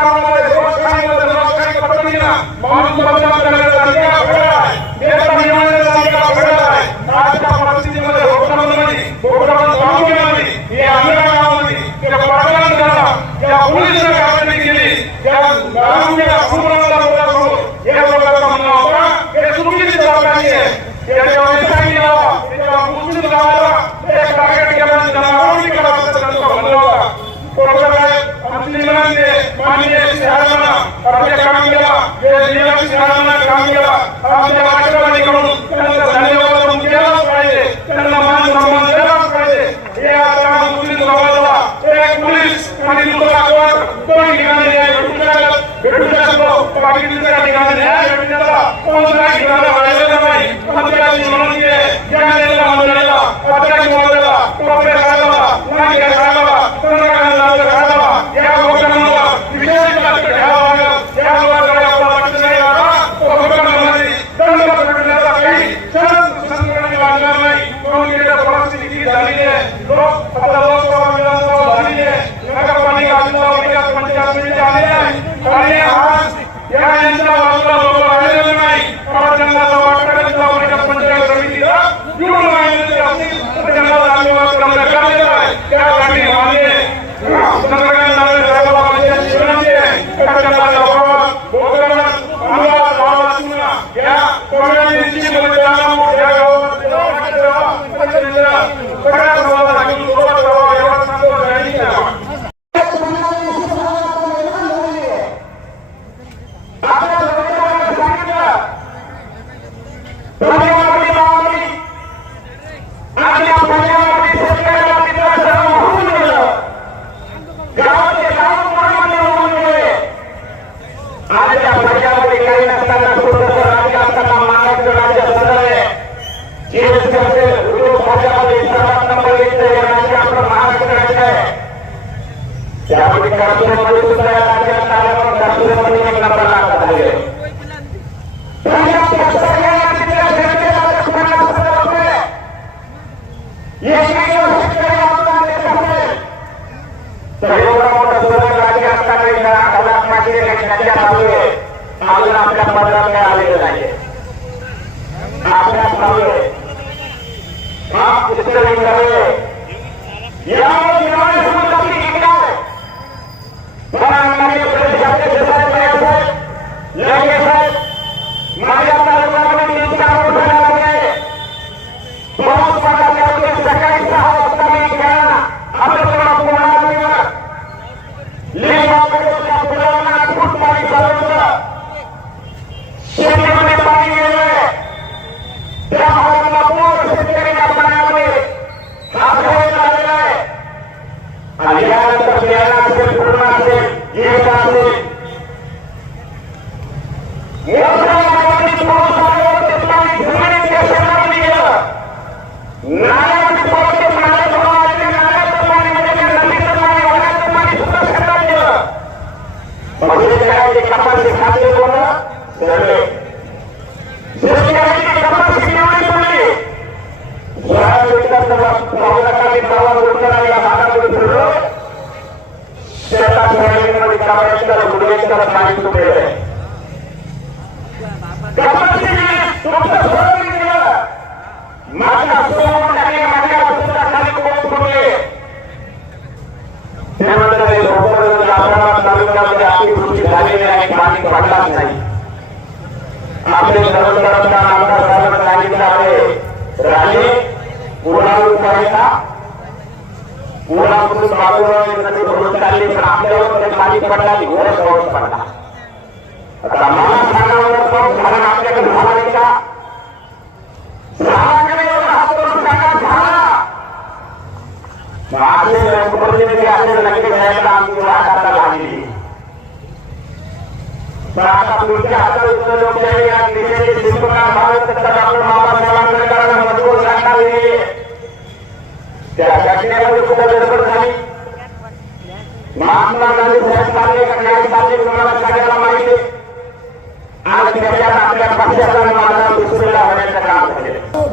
कामामध्ये लोकशाही पद्धतीने माणूस बदनाम करण्याचा अधिकार आपल्याला आहे, नेता निवडण्याचा अधिकार आपल्याला आहे. आजच्या परिस्थितीमध्ये या अंधकारामध्ये त्या पाटलांना या पोलिसांनी कारवाई केली, त्या गावांच्या अमरावतीला बोलला करून या लोकांचा म्हणणं होता हे चुकीची जबाबदारी आहे. त्याच्यावर सांगितलं त्याच्या मुस्लिम गावाला एक टार्गेट केला आणि त्यांना आरोपी केला असं त्यांचं म्हणणं होतं. माननीय शहरांना आपल्या काम केला, शहरांना काम केला, आपल्या राष्ट्रवादीकडून त्यांना धन्यवाद केलाच पाहिजे, त्यांना मान सन्मान दिलाच पाहिजे. हे आता मुस्लिम समाजाला एक पोलीस आणि दुसरा कोर्ट दोन ठिकाणी न्याय भेटू शकतो. बाकी दुसऱ्या ठिकाणी न्याय भेटण्याचा कोणताही ठिकाण राहिलेला नाही. आपल्या जीवनामध्ये ज्ञानेंद्र मंडळीला अध्यक्ष महोदयाला टोपे साहेबाला नाईक साहेबाला या लोकांना विशेष लक्ष घ्यावं लागेल. या लोकांकडे आपला लक्ष नाही राहता तो लोकांमध्ये दंड पकडण्याचा काही संघटना लागणार नाही. म्हणून गेल्या परिस्थिती झालेली आहे. लोक आता लोकसभा विधानसभा झालेली आहे, नगरपालिका जिल्हा विकास पंचायत समिती आली आहे आणि आज या यांच्या बाजूला लोक राहिलेले नाही. त्यांना वाटतं जिल्हा विकास पंचायत समितीला निवडून आणायचे असतील तर त्यांना धन्यवाद करणं गरजेचं आहे. त्यासाठी मान्य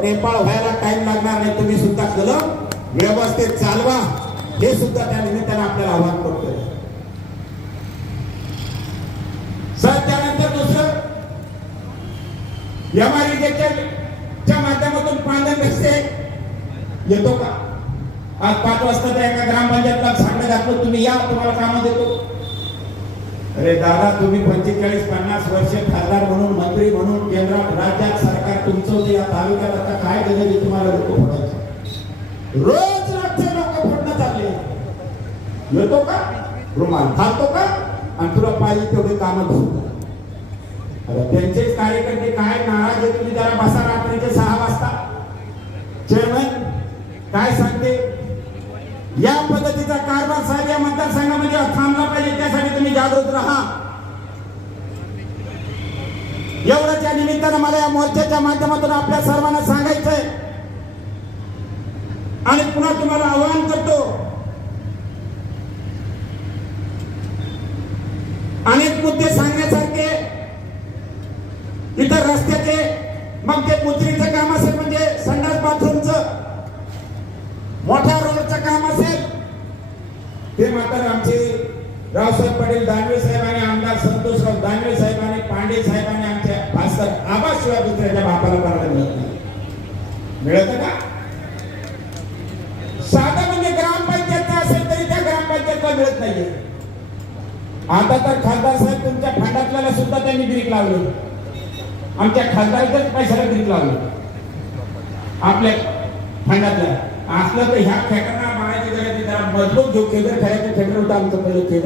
नेपाळ व्हायला टाइम लागणार नाही. तुम्ही सुद्धा कलम व्यवस्थित चालवा हे सुद्धा त्या निमित्ताने आपल्याला आवाहन करतोय. त्यानंतर दुसरं एमआरईच्या माध्यमातून पांढर रस्ते येतो का? आज 5 वाजता त्या एका ग्रामपंचायतला सांगणं घातलं तुम्ही या तुम्हाला कामं देतो. अरे दादा तुम्ही 45-50 वर्ष खासदार म्हणून मंत्री म्हणून केंद्रात राज्यात सरकार तुमचं होतं, या तालुक्यात आता काय गरज आहे तुम्हाला लोक फोडायचे? रोज रात्री लोक फोडणं चालले. येतो का रुमाल घालतो का आणि तुला पाहिजे तेवढे कामं धुतो. आता त्यांचेच कार्यकर्ते काय नाराज आहे तुम्ही जरा बसा रात्रीचे 6 वाजता. चेअरमन काय सांगते या पद्धतीचा कारभार साहेब या मतदारसंघामध्ये थांबला पाहिजे, त्यासाठी तुम्ही जागृत राहा. एवढंच या निमित्तानं मला या मोर्चाच्या माध्यमातून आपल्या सर्वांना सांगायचंय आणि पुन्हा तुम्हाला आवाहन करतो. अनेक मुद्दे सांगण्यासारखे इतर रस्त्याचे, मग ते मुजरीचं काम असेल म्हणजे संडास बाथरूमचं, मोठ्या रोडचं काम असेल ते मात्र आमचे रावसाहेब पाटील दानवे साहेब आणि आमदार संतोषराव दानवे साहेब आणि पांडे साहेब आणि आमच्या भास्कर आबाशिवाय दुसऱ्याच्या बापाला करायला मिळत नाही. मिळत का? साधं म्हणजे ग्रामपंचायत असेल तरी त्या ग्रामपंचायतला मिळत नाहीये. आता तर खासदार साहेब तुमच्या फंडातल्याला सुद्धा त्यांनी ब्रेक लावलं. आमच्या खासदाराच्याच पैशाला ब्रेक लावलं आपल्या फंडातल्या. असलं तर ह्या खेळांना मारायची गरज, जरा मजबूत जो केंद्र खेळायचं खेळ होतं आमचं पहिलं केंद्र.